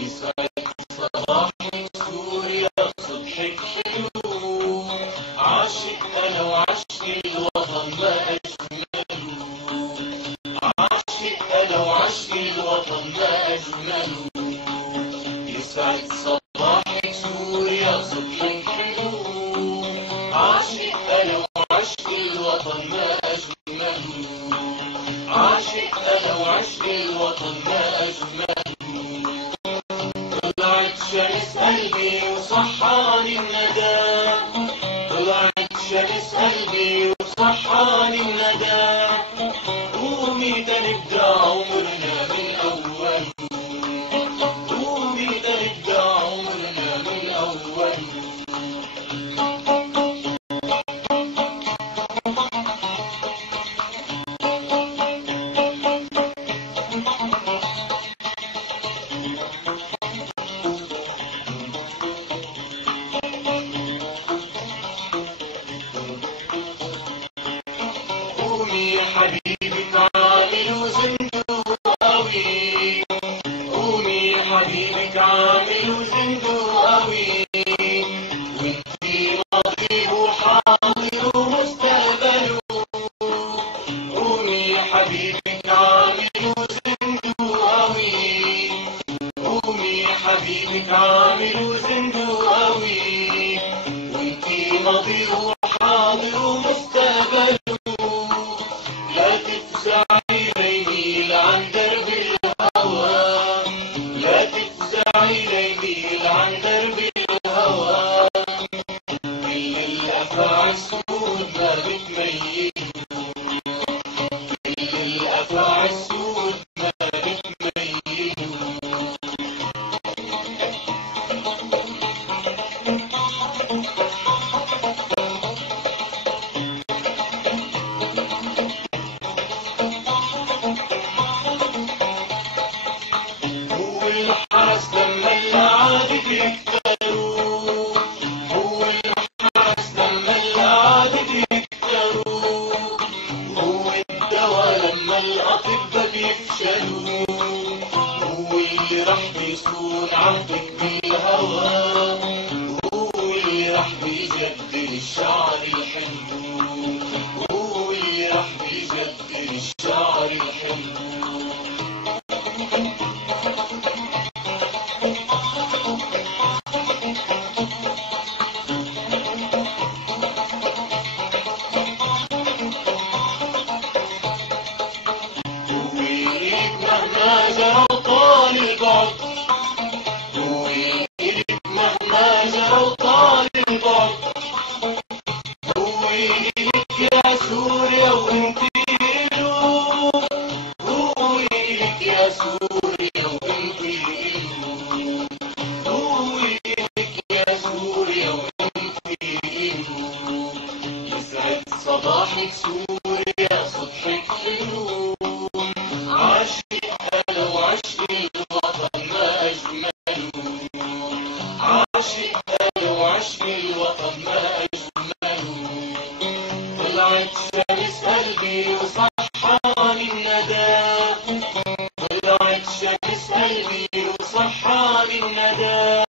يسعد صباحك سوريا صبحك حلو، عاشق أنا وعشق الوطن ما أجمله، عاشق أنا وعشق الوطن ما أجمله. يسعد صباحك سوريا صبحك حلو، عاشق أنا وعشق الوطن ما أجمله، عاشق أنا وعشق الوطن ما أجمله. طلعت شمس قلبي وصحاني الندى، طلعت شمس قلبي وصحاني الندى، قومي تنبدأ عمرنا من أول، قومي تنبدأ عمرنا من أول. قومي يا حبيبي تعالي وزندو قوي، قومي يا حبيبي تعالي وزندو قوي، وانتي ماضي وحاضر ومستقبل. قومي يا حبيبي تعالي وزندو قوي، قومي يا حبيبي تعالي وزندو قوي، وانتي ماضي وحاضر ومستقبل. لا تفزعي ليميل عن درب الهوى، لا تفزعي ليميل عن درب الهوى، كل الأفاعي السود ما بتميله، كل الأفاعي السود ما بتميله. هو الحرس لما العادة يكتروا، هو الحرس لما العادة يكتروا، هو الدواء لما الأطباء بيفشلوا، هو اللي راح بيصون عهدك بالهوى، هو اللي راح بيجدد الشعر الحلو، هو اللي راح بيجدد الشعر الحلو. مهما جرى طال البعد، هو إليك مهما جرى طال البعد، هو إليك يا سوريا وانتي إله، هو إليك يا سوريا وانتي إله، هو إليك يا سوريا وانتي إله. يسعد صباحك سوريا صبحك حلو، عاشق أنا وعشق الوطن ما أجمله، عاشق أنا وعشق الوطن ما أجمله. طلعت شمس قلبي وصحاني الندى، طلعت شمس قلبي وصحاني الندى،